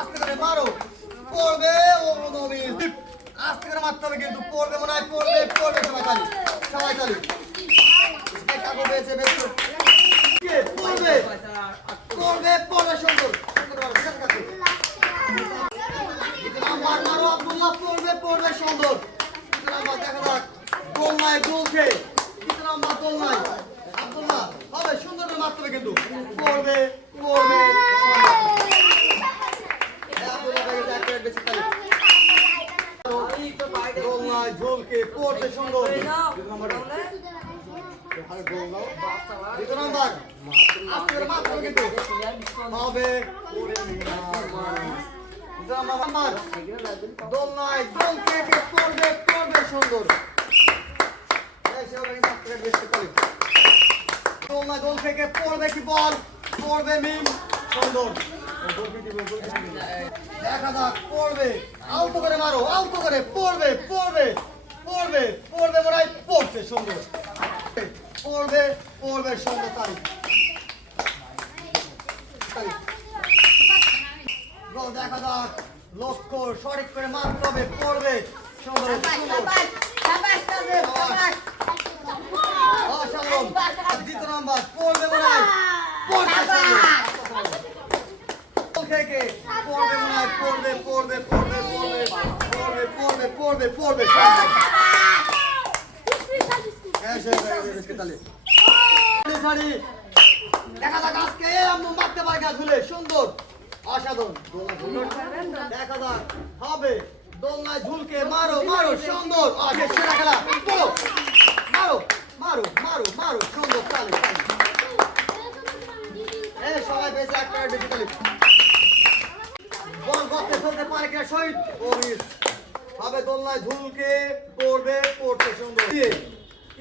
আস্তে করে মারো। পড়বে ও নবীর আস্তে করে মারতে হবে কিন্তু। পড়বে মনে হয়, পড়বে পড়বে সবাই তালি সবাই তালি। দেখা যাক। দোলনায় দোলছে দ্বিতীয় নাম্বার দোলনায় আব্দুল্লাহ হবে সুন্দর করে মারতে হবে কিন্তু পড়বে পড়বে এই আব্দুল্লাহ ভাইয়ের এক প্লেট বেশি তালি। ঝুলকে পড়বে সুন্দর দ্বিতীয় নাম্বার আরে গোল দাও। দ্বিতীয় নাম্বার আস্তে করে মারতে কিন্তু। হবে দ্বিতীয় নাম্বার দোলনায় দোল থেকে পড়বে পড়বে সুন্দর। দোল থেকে পড়বে কি বল? পড়বে মিম সুন্দর। দেখা যাক পড়বে। আলতো করে মারো আলতো করে পড়বে পড়বে। পড়বে পড়বে মনে হয় পড়ছে সুন্দর। পড়বে পড়বে সুন্দর তারিখ দেখা যাক লক্ষ্য সঠিক করে মারতে হবে পড়বে সুন্দর অসাধারণ। দ্বিতীয় নাম্বার পড়বে মনে হয় পড়বে থেকে পড়বে মনে হয় পড়বে পড়বে পড়বে পড়বে পড়বে পড়বে পড়বে পড়বে দেখা যাক আজকে আম্মু মারতে পারে ঝুলে সুন্দর অসাধারণ। দেখা যাক হবে দোলনায় ঝুলকে মারো মারো সুন্দর আগে সেরা খেলা মারো মারো মারো মারো সুন্দর তালে এই সবাই বেঁচে এক প্লেট বেশি ফেলতে পারে কিনা শহীদ হবে দোলনায় ঝুলকে পড়বে পড়তে সুন্দর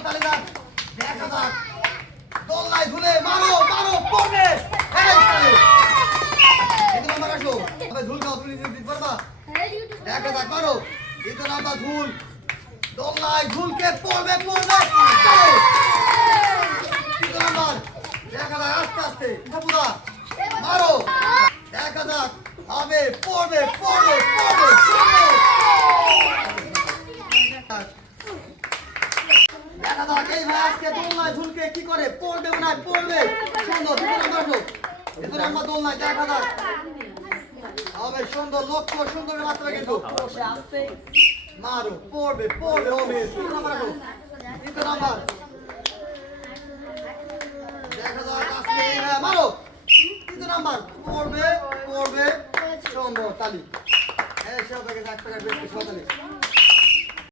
কোন দেখা যাক মারো মারো পড়বে তালে দ্বিতীয় নাম্বার আসো তবে ঝুল খাও তুমি দিতে ঝুলকে পড়বে পড়বে। Şenol forvet. Şenol Turan Bardo. Turan Bardo online gel kadar. Abi şunda lok koş şunda bir atla gel. Maru forvet forvet abi. Turan Bardo. Turan Bardo. দেখা যাক আজকে হ্যাঁ মারো তৃতীয় নাম্বার পড়বে পড়বে সম্ভব তালি হ্যাঁ সব থেকে এক টাকা বেশ